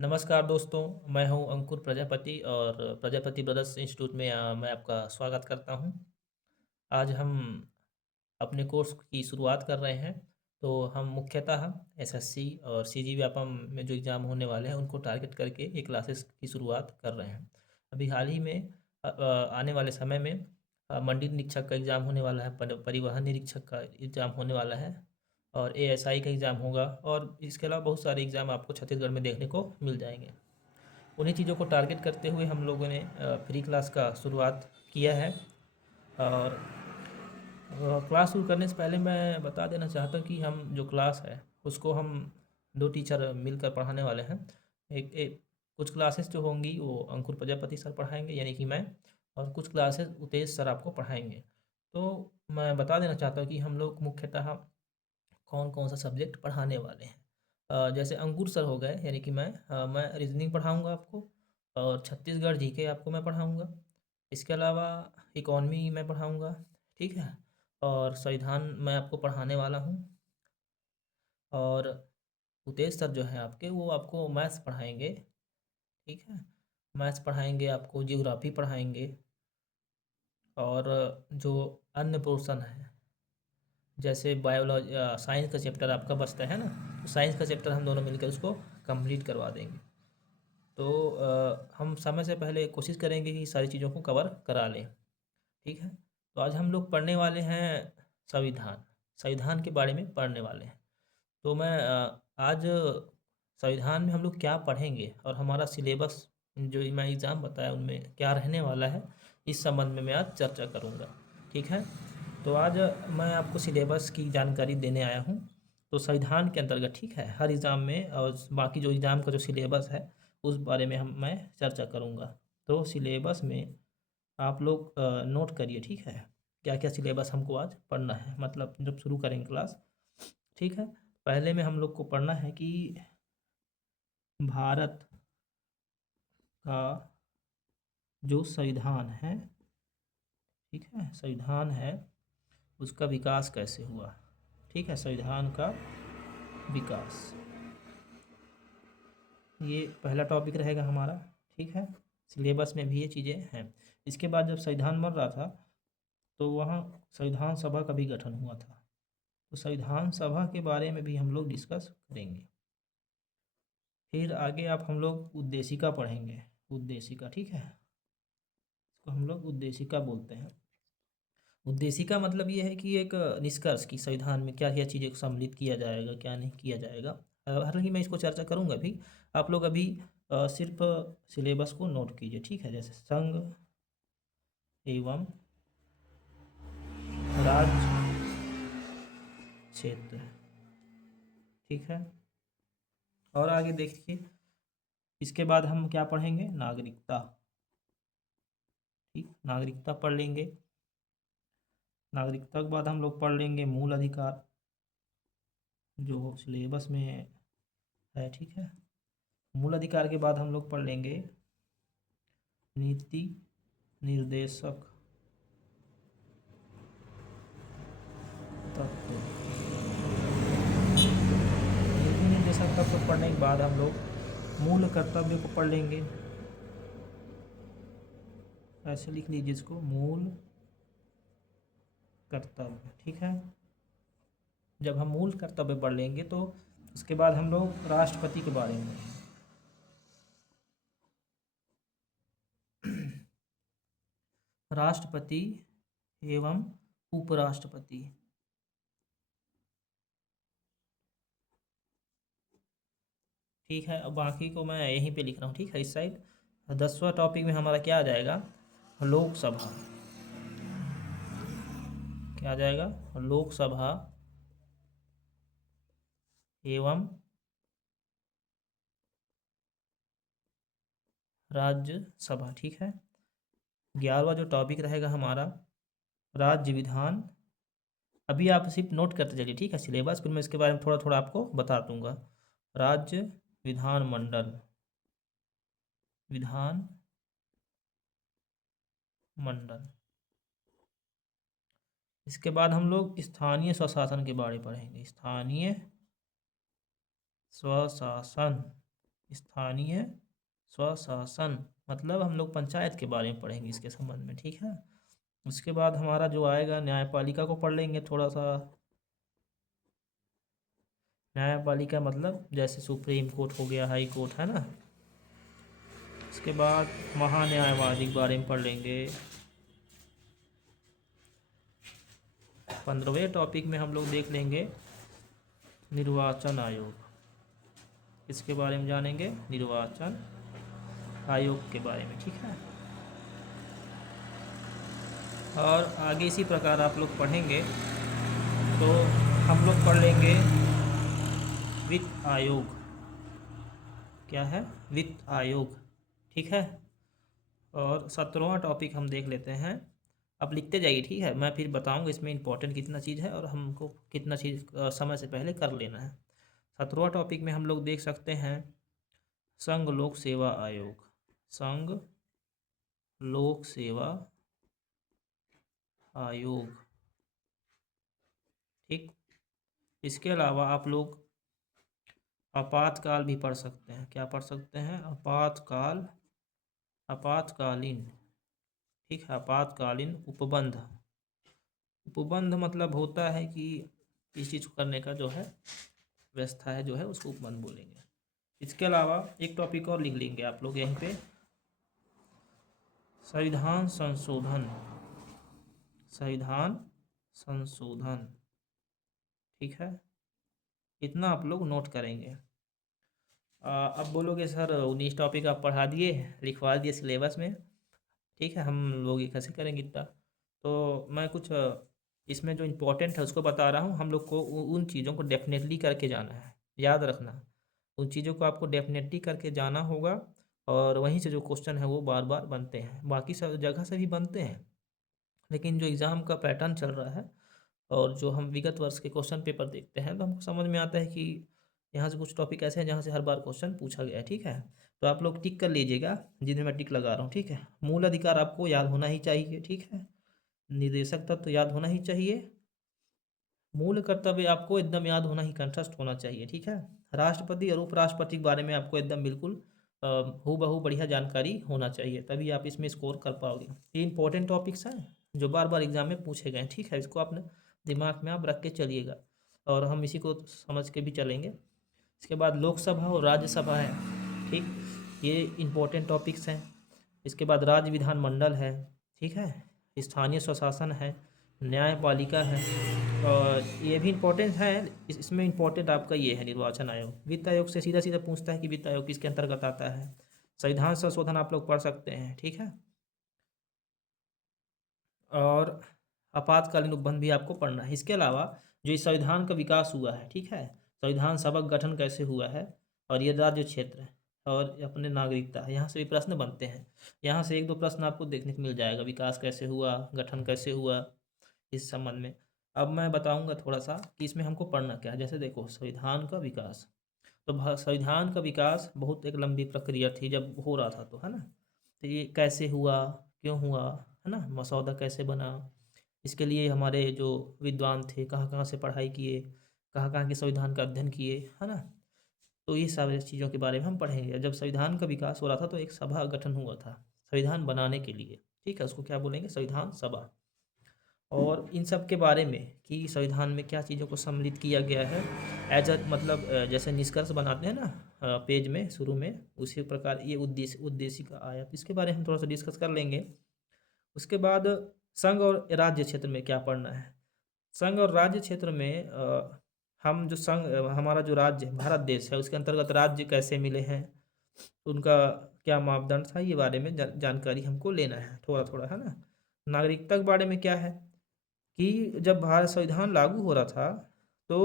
नमस्कार दोस्तों, मैं हूं अंकुर प्रजापति और प्रजापति ब्रदर्स इंस्टीट्यूट में मैं आपका स्वागत करता हूं। आज हम अपने कोर्स की शुरुआत कर रहे हैं। तो हम मुख्यतः एसएससी और सीजी व्यापम में जो एग्ज़ाम होने वाले हैं उनको टारगेट करके ये क्लासेस की शुरुआत कर रहे हैं। अभी हाल ही में आने वाले समय में मंडी निरीक्षक का एग्ज़ाम होने वाला है, परिवहन निरीक्षक का एग्ज़ाम होने वाला है और एएसआई का एग्ज़ाम होगा और इसके अलावा बहुत सारे एग्ज़ाम आपको छत्तीसगढ़ में देखने को मिल जाएंगे। उन्हीं चीज़ों को टारगेट करते हुए हम लोगों ने फ्री क्लास का शुरुआत किया है। और क्लास शुरू करने से पहले मैं बता देना चाहता हूँ कि हम जो क्लास है उसको हम दो टीचर मिलकर पढ़ाने वाले हैं। एक कुछ क्लासेस जो होंगी वो अंकुर प्रजापति सर पढ़ाएंगे यानी कि मैं, और कुछ क्लासेस उतेश सर आपको पढ़ाएंगे। तो मैं बता देना चाहता हूँ कि हम लोग मुख्यतः कौन कौन सा सब्जेक्ट पढ़ाने वाले हैं। जैसे अंकुर सर हो गए यानी कि मैं रीजनिंग पढ़ाऊँगा आपको और छत्तीसगढ़ जीके आपको मैं पढ़ाऊँगा। इसके अलावा इकॉनमी मैं पढ़ाऊँगा, ठीक है? और संविधान मैं आपको पढ़ाने वाला हूँ। और उतेश सर जो हैं आपके वो आपको मैथ्स पढ़ाएँगे, ठीक है? मैथ्स पढ़ाएँगे, आपको ज्योग्राफ़ी पढ़ाएँगे और जो अन्य पोर्शन है जैसे साइंस का चैप्टर आपका बचता है ना, तो साइंस का चैप्टर हम दोनों मिलकर उसको कंप्लीट करवा देंगे। तो हम समय से पहले कोशिश करेंगे कि सारी चीज़ों को कवर करा लें, ठीक है? तो आज हम लोग पढ़ने वाले हैं संविधान, संविधान के बारे में पढ़ने वाले हैं। तो मैं आज संविधान में हम लोग क्या पढ़ेंगे और हमारा सिलेबस जो मैं एग्ज़ाम बताया उनमें क्या रहने वाला है, इस संबंध में मैं आज चर्चा करूँगा, ठीक है? तो आज मैं आपको सिलेबस की जानकारी देने आया हूँ। तो संविधान के अंतर्गत, ठीक है, हर एग्ज़ाम में और बाकी जो एग्ज़ाम का जो सिलेबस है उस बारे में मैं चर्चा करूँगा। तो सिलेबस में आप लोग नोट करिए, ठीक है? क्या क्या सिलेबस हमको आज पढ़ना है, मतलब जब शुरू करेंगे क्लास, ठीक है? पहले में हम लोग को पढ़ना है कि भारत का जो संविधान है, ठीक है, संविधान है उसका विकास कैसे हुआ, ठीक है? संविधान का विकास, ये पहला टॉपिक रहेगा हमारा, ठीक है? सिलेबस में भी ये चीज़ें हैं। इसके बाद जब संविधान बन रहा था तो वहाँ संविधान सभा का भी गठन हुआ था। तो संविधान सभा के बारे में भी हम लोग डिस्कस करेंगे। फिर आगे आप हम लोग उद्देशिका पढ़ेंगे, उद्देशिका, ठीक है? इसको हम लोग उद्देशिका बोलते हैं। उद्देशिका मतलब ये है कि एक निष्कर्ष कि संविधान में क्या क्या चीज़ें को सम्मिलित किया जाएगा, क्या नहीं किया जाएगा। हालांकि मैं इसको चर्चा करूंगा भी। आप लोग अभी सिर्फ सिलेबस को नोट कीजिए, ठीक है? जैसे संघ एवं राज्य क्षेत्र, ठीक है? और आगे देखिए, इसके बाद हम क्या पढ़ेंगे? नागरिकता, ठीक, नागरिकता पढ़ लेंगे। नागरिकता के बाद हम लोग पढ़ लेंगे मूल अधिकार, जो सिलेबस में है, ठीक है? मूल अधिकार के बाद हम लोग पढ़ लेंगे नीति निर्देशक तत्व। नीति निर्देशक तत्व पढ़ने के बाद हम लोग मूल कर्तव्य को पढ़ लेंगे। ऐसे लिख लीजिए इसको, मूल कर्तव्य, ठीक है? जब हम मूल कर्तव्य पढ़ लेंगे तो उसके बाद हम लोग राष्ट्रपति के बारे में, राष्ट्रपति एवं उपराष्ट्रपति, ठीक है? अब बाकी को मैं यहीं पे लिख रहा हूँ, ठीक है, इस साइड। 10वां टॉपिक में हमारा क्या आ जाएगा? लोकसभा। क्या आ जाएगा? लोकसभा एवं राज्यसभा, ठीक है? 11वां जो टॉपिक रहेगा हमारा, राज्य विधान। अभी आप सिर्फ नोट करते चलिए, ठीक है, सिलेबस, फिर मैं इसके बारे में थोड़ा थोड़ा आपको बता दूंगा। राज्य विधान मंडल, विधान मंडल। इसके बाद हम लोग स्थानीय स्वशासन के बारे में पढ़ेंगे, स्थानीय स्वशासन, स्थानीय स्वशासन मतलब हम लोग पंचायत के बारे में पढ़ेंगे इसके संबंध में, ठीक है। उसके बाद हमारा जो आएगा न्यायपालिका को पढ़ लेंगे थोड़ा सा। न्यायपालिका मतलब जैसे सुप्रीम कोर्ट हो गया, हाई कोर्ट, है ना। उसके बाद महान्यायवादी के बारे में पढ़ लेंगे। 15वें टॉपिक में हम लोग देख लेंगे निर्वाचन आयोग। इसके बारे में जानेंगे, निर्वाचन आयोग के बारे में, ठीक है। और आगे इसी प्रकार आप लोग पढ़ेंगे तो हम लोग पढ़ लेंगे वित्त आयोग। क्या है? वित्त आयोग, ठीक है। और 17वां टॉपिक हम देख लेते हैं। अब लिखते जाइए, ठीक है। मैं फिर बताऊंगा इसमें इंपॉर्टेंट कितना चीज़ है और हमको कितना चीज़ समय से पहले कर लेना है। 17वां टॉपिक में हम लोग देख सकते हैं संघ लोक सेवा आयोग। संघ लोक सेवा आयोग, ठीक। इसके अलावा आप लोग आपातकाल भी पढ़ सकते हैं। क्या पढ़ सकते हैं? आपातकाल, आपातकालीन, ठीक है। आपातकालीन उपबंध। उपबंध मतलब होता है कि इस चीज़ को करने का जो है व्यवस्था है जो है उसको उपबंध बोलेंगे। इसके अलावा एक टॉपिक और लिख लेंगे आप लोग यहीं पे, संविधान संशोधन। संविधान संशोधन, ठीक है। इतना आप लोग नोट करेंगे। अब बोलोगे सर 19 टॉपिक आप पढ़ा दिए, लिखवा दिए सिलेबस में, ठीक है, हम लोग ये कैसे करेंगे इतना। तो मैं कुछ इसमें जो इम्पोर्टेंट है उसको बता रहा हूँ। हम लोग को उन चीज़ों को डेफिनेटली करके जाना है, याद रखना। उन चीज़ों को आपको डेफिनेटली करके जाना होगा और वहीं से जो क्वेश्चन है वो बार बार बनते हैं। बाकी सब जगह से भी बनते हैं, लेकिन जो एग्ज़ाम का पैटर्न चल रहा है और जो हम विगत वर्ष के क्वेश्चन पेपर देखते हैं तो हमको समझ में आता है कि यहाँ से कुछ टॉपिक ऐसे हैं जहाँ से हर बार क्वेश्चन पूछा गया है, ठीक है। तो आप लोग टिक कर लीजिएगा जिन्हें मैं टिक लगा रहा हूँ, ठीक है। मूल अधिकार आपको याद होना ही चाहिए, ठीक है। निर्देशक तत्व तो याद होना ही चाहिए। मूल कर्तव्य आपको एकदम याद होना ही, कंठस्थ होना चाहिए, ठीक है। राष्ट्रपति और उपराष्ट्रपति के बारे में आपको एकदम बिल्कुल हूबहू बढ़िया जानकारी होना चाहिए, तभी आप इसमें स्कोर कर पाओगे। ये इंपॉर्टेंट टॉपिक्स हैं जो बार बार एग्जाम में पूछे गए हैं, ठीक है। इसको अपने दिमाग में आप रख के चलिएगा और हम इसी को समझ के भी चलेंगे। इसके बाद लोकसभा और राज्यसभा है, ठीक। ये इंपॉर्टेंट टॉपिक्स हैं। इसके बाद राज्य विधानमंडल है, ठीक है। स्थानीय स्वशासन है, न्यायपालिका है और ये भी इम्पोर्टेंट है। इसमें इम्पोर्टेंट आपका ये है निर्वाचन आयोग। वित्त आयोग से सीधा सीधा पूछता है कि वित्त आयोग किसके अंतर्गत आता है। संविधान संशोधन आप लोग पढ़ सकते हैं, ठीक है। और आपातकालीन उपबंध भी आपको पढ़ना है। इसके अलावा जो इस संविधान का विकास हुआ है, ठीक है, संविधान सभा का गठन कैसे हुआ है और ये राज्य क्षेत्र और अपने नागरिकता, यहाँ से भी प्रश्न बनते हैं। यहाँ से एक दो प्रश्न आपको देखने को मिल जाएगा, विकास कैसे हुआ, गठन कैसे हुआ, इस संबंध में। अब मैं बताऊंगा थोड़ा सा कि इसमें हमको पढ़ना क्या है। जैसे देखो संविधान का विकास, तो संविधान का विकास बहुत एक लंबी प्रक्रिया थी जब हो रहा था, तो है ना। तो ये कैसे हुआ, क्यों हुआ, है ना, मसौदा कैसे बना, इसके लिए हमारे जो विद्वान थे कहाँ कहाँ से पढ़ाई किए, कहाँ कहाँ के संविधान का अध्ययन किए, है ना। तो ये सारी चीज़ों के बारे में हम पढ़ेंगे। जब संविधान का विकास हो रहा था तो एक सभा गठन हुआ था संविधान बनाने के लिए, ठीक है। उसको क्या बोलेंगे? संविधान सभा। और इन सब के बारे में कि संविधान में क्या चीज़ों को सम्मिलित किया गया है, एज अ मतलब जैसे निष्कर्ष बनाते हैं ना पेज में शुरू में, उसी प्रकार ये उद्देशिका आया, तो इसके बारे में हम थोड़ा सा डिस्कस कर लेंगे। उसके बाद संघ और राज्य क्षेत्र में क्या पढ़ना है। संघ और राज्य क्षेत्र में हम जो संघ हमारा जो राज्य भारत देश है उसके अंतर्गत राज्य कैसे मिले हैं, उनका क्या मापदंड था, ये बारे में जानकारी हमको लेना है थोड़ा थोड़ा, है ना। नागरिकता के बारे में क्या है कि जब भारत संविधान लागू हो रहा था तो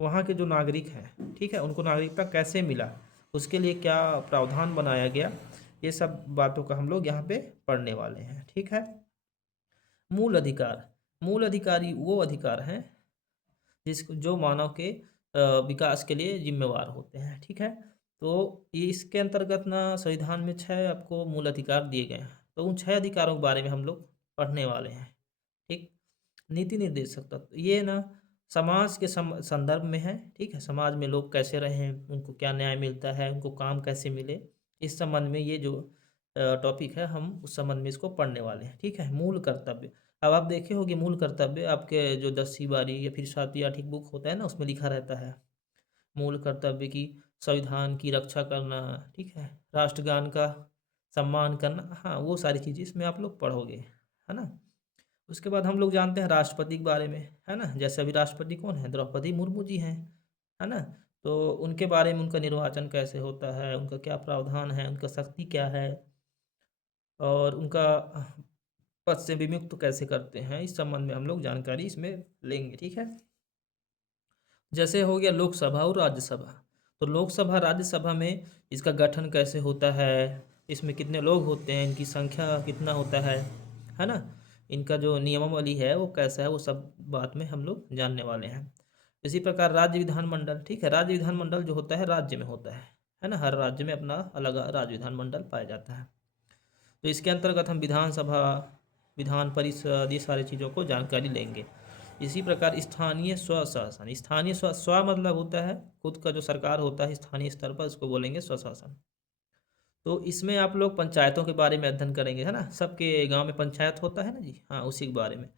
वहाँ के जो नागरिक हैं, ठीक है, उनको नागरिकता कैसे मिला, उसके लिए क्या प्रावधान बनाया गया, ये सब बातों का हम लोग यहाँ पे पढ़ने वाले हैं, ठीक है। मूल अधिकार, मूल अधिकारी वो अधिकार हैं जो मानव के विकास के लिए जिम्मेवार होते हैं, ठीक है। तो ये इसके अंतर्गत ना संविधान में 6 आपको मूल अधिकार दिए गए हैं, तो उन 6 अधिकारों के बारे में हम लोग पढ़ने वाले हैं, ठीक। नीति निर्देशक तत्व, ये ना समाज के संदर्भ में है, ठीक है? समाज में लोग कैसे रहें, उनको क्या न्याय मिलता है, उनको काम कैसे मिले, इस संबंध में ये जो टॉपिक है हम उस संबंध में इसको पढ़ने वाले हैं, ठीक है? मूल कर्तव्य। अब आप देखे होंगे मूल कर्तव्य आपके जो 10वीं 12वीं या फिर 7वीं 8वीं बुक होता है ना, उसमें लिखा रहता है। मूल कर्तव्य की संविधान की रक्षा करना, ठीक है? राष्ट्रगान का सम्मान करना, हाँ, वो सारी चीज़ें इसमें आप लोग पढ़ोगे, है ना? उसके बाद हम लोग जानते हैं राष्ट्रपति के बारे में, है ना? जैसे अभी राष्ट्रपति कौन है? द्रौपदी मुर्मू जी हैं, है ना? तो उनके बारे में उनका निर्वाचन कैसे होता है, उनका क्या प्रावधान है, उनका शक्ति क्या है और उनका पद से विमुक्त कैसे करते हैं, इस संबंध में हम लोग जानकारी इसमें लेंगे, ठीक है? जैसे हो गया लोकसभा और राज्यसभा। तो लोकसभा, राज्यसभा में इसका गठन कैसे होता है, इसमें कितने लोग होते हैं, इनकी संख्या कितना होता है ना? इनका जो नियमावली है वो कैसा है, वो सब बात में हम लोग जानने वाले हैं। इसी प्रकार राज्य विधानमंडल, ठीक है? राज्य विधानमंडल जो होता है राज्य में होता है ना? हर राज्य में अपना अलग राज्य विधानमंडल पाया जाता है। तो इसके अंतर्गत हम विधानसभा, विधान परिषद, ये सारी चीज़ों को जानकारी लेंगे। इसी प्रकार स्थानीय स्वशासन, स्थानीय स्व मतलब होता है खुद का जो सरकार होता है स्थानीय स्तर पर, उसको बोलेंगे स्वशासन। तो इसमें आप लोग पंचायतों के बारे में अध्ययन करेंगे, है ना? सबके गांव में पंचायत होता है ना जी, हाँ, उसी के बारे में।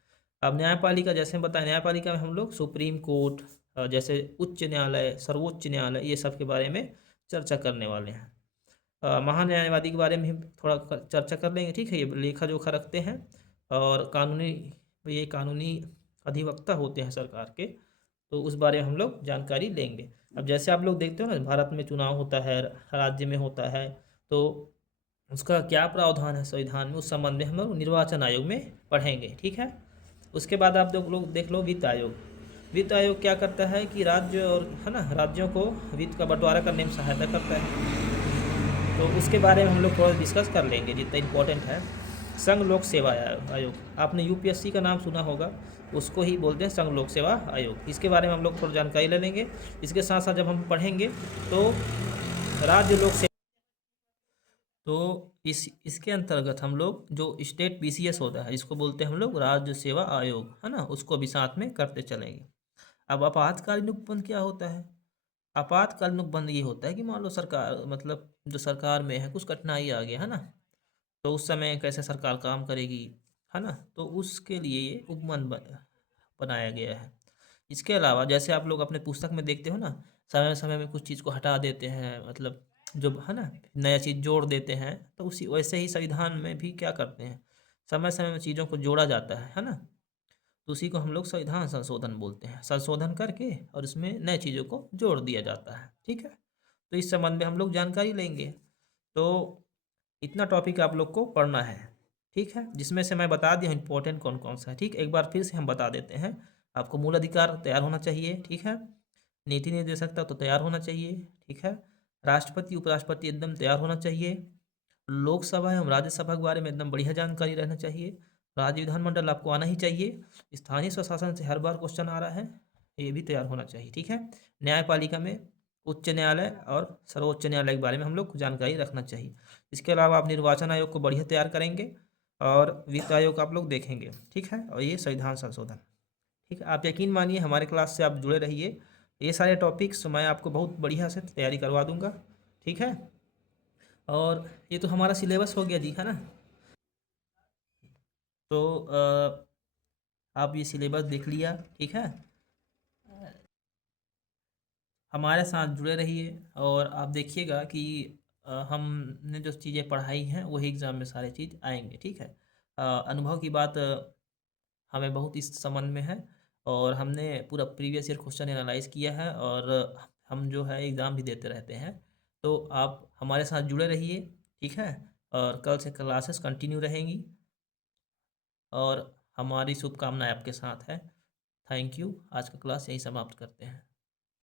अब न्यायपालिका, जैसे हम बताएं, न्यायपालिका में हम लोग सुप्रीम कोर्ट, जैसे उच्च न्यायालय, सर्वोच्च न्यायालय, ये सब के बारे में चर्चा करने वाले हैं। महान्यायवादी के बारे में हम थोड़ा चर्चा कर लेंगे, ठीक है? ये लेखा जोखा रखते हैं और ये कानूनी अधिवक्ता होते हैं सरकार के, तो उस बारे में हम लोग जानकारी लेंगे। अब जैसे आप लोग देखते हो ना, भारत में चुनाव होता है, राज्य में होता है, तो उसका क्या प्रावधान है संविधान में, उस संबंध में हम लोग निर्वाचन आयोग में पढ़ेंगे, ठीक है? उसके बाद आप लोग देख लो वित्त आयोग। वित्त आयोग क्या करता है कि राज्य और, है ना, राज्यों को वित्त का बंटवारा करने में सहायता करता है। तो उसके बारे में हम लोग थोड़ा डिस्कस कर लेंगे जितना इम्पोर्टेंट है। संघ लोक सेवा आयोग, आपने यूपीएससी का नाम सुना होगा, उसको ही बोलते हैं संघ लोक सेवा आयोग। इसके बारे में हम लोग थोड़ा जानकारी ले लेंगे। इसके साथ साथ जब हम पढ़ेंगे तो राज्य लोक सेवा, तो इसके अंतर्गत हम लोग जो स्टेट पीसीएस होता है, इसको बोलते हैं हम लोग राज्य सेवा आयोग, है ना? उसको भी साथ में करते चलेंगे। अब आपातकालीन उपबंध क्या होता है? आपातकालीन उपबंध ये होता है कि मान लो सरकार, मतलब जो सरकार में है कुछ कठिनाई आ गया, है ना? तो उस समय कैसे सरकार काम करेगी, है ना? तो उसके लिए ये उपबंध बनाया गया है। इसके अलावा जैसे आप लोग अपने पुस्तक में देखते हो ना, समय समय में कुछ चीज़ को हटा देते हैं, मतलब जो, है ना, नया चीज़ जोड़ देते हैं, तो उसी वैसे ही संविधान में भी क्या करते हैं, समय समय में चीज़ों को जोड़ा जाता है ना? तो उसी को हम लोग संविधान संशोधन बोलते हैं। संशोधन करके और इसमें नए चीज़ों को जोड़ दिया जाता है, ठीक है? तो इस संबंध में हम लोग जानकारी लेंगे। तो इतना टॉपिक आप लोग को पढ़ना है, ठीक है? जिसमें से मैं बता दिया इंपॉर्टेंट कौन कौन सा है, ठीक? एक बार फिर से हम बता देते हैं। आपको मूल अधिकार तैयार होना चाहिए, ठीक है? नीति निर्देशकता तो तैयार होना चाहिए, ठीक है? राष्ट्रपति उपराष्ट्रपति एकदम तैयार होना चाहिए। लोकसभा एवं राज्यसभा के बारे में एकदम बढ़िया जानकारी रहना चाहिए। राज्य विधानमंडल आपको आना ही चाहिए। स्थानीय स्वशासन से हर बार क्वेश्चन आ रहा है, ये भी तैयार होना चाहिए, ठीक है? न्यायपालिका में उच्च न्यायालय और सर्वोच्च न्यायालय के बारे में हम लोग को जानकारी रखना चाहिए। इसके अलावा आप निर्वाचन आयोग को बढ़िया तैयार करेंगे और वित्त आयोग आप लोग देखेंगे, ठीक है? और ये संविधान संशोधन, ठीक है? आप यकीन मानिए हमारे क्लास से आप जुड़े रहिए, ये सारे टॉपिक्स मैं आपको बहुत बढ़िया से तैयारी करवा दूंगा, ठीक है? और ये तो हमारा सिलेबस हो गया जी, है ना? तो आप ये सिलेबस देख लिया, ठीक है? हमारे साथ जुड़े रहिए और आप देखिएगा कि हमने जो चीज़ें पढ़ाई हैं वही एग्ज़ाम में सारी चीज़ आएंगे, ठीक है? अनुभव की बात हमें बहुत इस संबंध में है और हमने पूरा प्रीवियस ईयर क्वेश्चन एनालाइज किया है और हम जो है एग्ज़ाम भी देते रहते हैं। तो आप हमारे साथ जुड़े रहिए, ठीक है? और कल से क्लासेस कंटिन्यू रहेंगी और हमारी शुभकामनाएं आपके साथ है। Thank you. आज का क्लास यहीं समाप्त करते हैं।